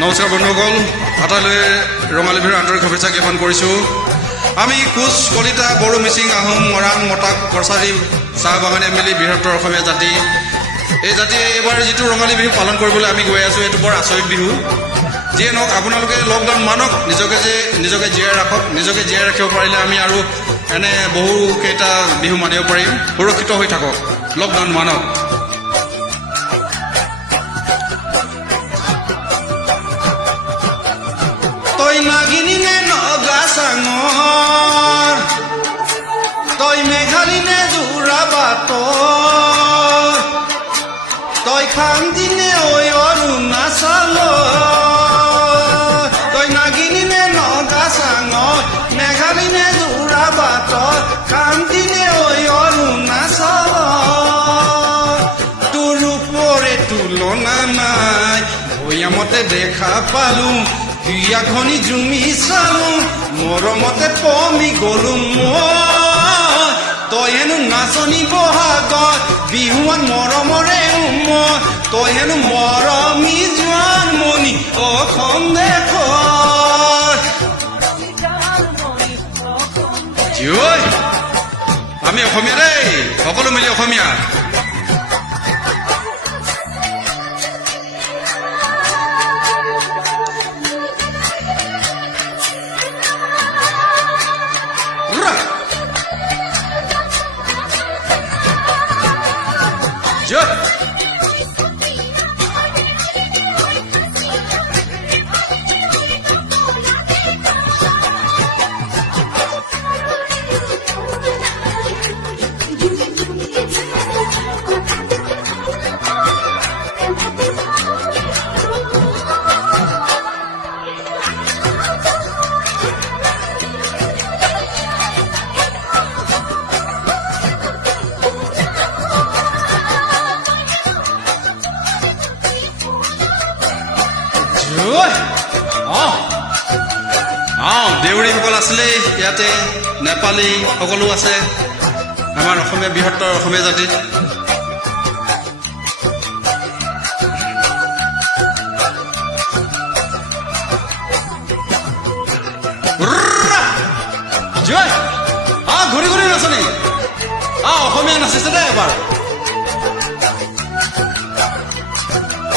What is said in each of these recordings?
নমস্কাৰ বন্ধুসকল, আটাইলৈ ৰঙালী বিহুৰ আন্তৰিক শুভেচ্ছা জ্ঞাপন কৰিছোঁ। আমি কোচ, কলিতা, বড়ো, মিচিং, আহোম, মৰাণ, মটাক, কছাৰী, চাহ বাগানে মিলি বৃহত্তৰ অসমীয়া জাতি, এই জাতিয়ে এইবাৰ যিটো ৰঙালী বিহু পালন কৰিবলৈ আমি গৈ আছোঁ, এইটো বৰ আচৰিত বিহু। যিয়ে নহওক, আপোনালোকে লকডাউন মানক, নিজকে জীয়াই ৰাখক। নিজকে জীয়াই ৰাখিব পাৰিলে আমি আৰু এনে বহুকেইটা বিহু মানিব পাৰিম। সুৰক্ষিত হৈ থাকক, লকডাউন মানক। তই নাগিনী নে নগা চাঙৰ, তই মেঘালী নে যোৰা বাটৰ, তই খান্দি নে ঐ অৰুণাচল, তই নাগিনী নে নগা চাঙৰ, মেঘালী নে যোৰা বাটৰ, খান্দি নে ঐ অৰুণাচল, তোৰ ওপৰে তুলনা নাই, ভৈয়ামতে দেখা পালো, হিয়া ঘনি জুমি চালো, মৰমতে পমি গলো মই, তই হেনো নাচনি বহাগত, বিহুৱান মৰমৰে উমৰ, তই হেনো মৰমী জোৱান মণি অসম দেশৰ। আমি অসমীয়া দেই, সকলো মিলি অসমীয়া। দেউৰীসকল আছিলে ইয়াতে, নেপালী সকলো আছে, আমাৰ অসমীয়া বৃহত্তৰ অসমীয়া জাতি। ঘূৰি ঘূৰি নাচনি অসমীয়া নাচিছে দেই এবাৰ।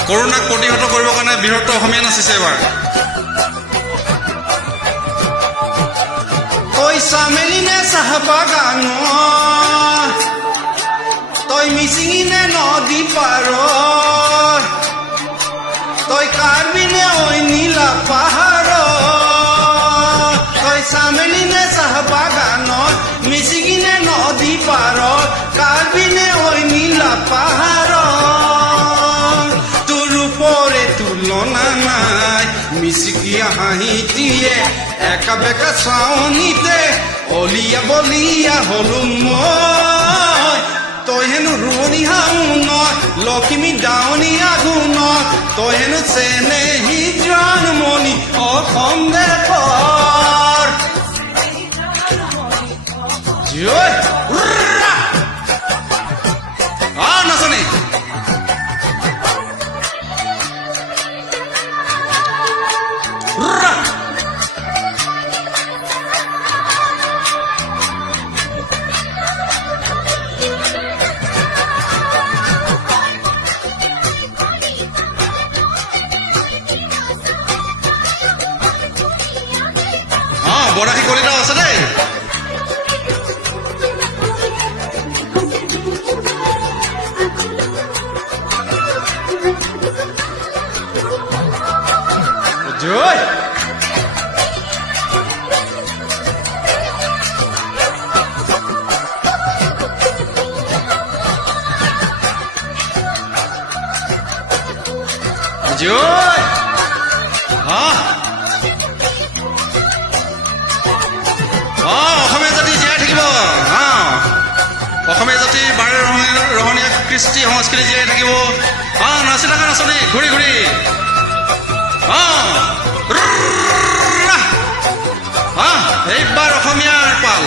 কৰোণাক প্ৰতিহত কৰিবৰ কাৰণে বৃহত্তৰ অসমীয়া নাচিছে এবাৰ। তই চামেলি নে চাহ বাগান, তই মিচিঙি নে নদী পাৰ, তই কাৰ্বি নে ঐ নীলা পাহাৰ, তই চামেলি নে চাহ বাগান, মিচিঙি নে নদী পাৰ, কাৰ্বি নে ঐ নীলা পাহাৰ, তোৰ ওপৰে তুলনা নাই, মিচিকিয়া হাঁহিটিয়ে একা বেকা চাৱনিতে অলিয়া বলিয়া হলো মই, তই হেনো ৰোৱনী হাউনত, লখিমী দাৱনী আঘোণত, তই হেনো চেনেহী জন্মনি অসম দেশৰ। নাচনী বৰাশী কলিতাও আছে দেই। জয় জয় অসমীয়া জাতি জীয়াই থাকিব। অসমীয়া জাতিৰ বাৰে ৰহণীয়া কৃষ্টি সংস্কৃতি জীয়াই থাকিব। নাচি থকা নাচনি ঘূৰি ঘূৰি এইবাৰ অসমীয়াৰ পাল।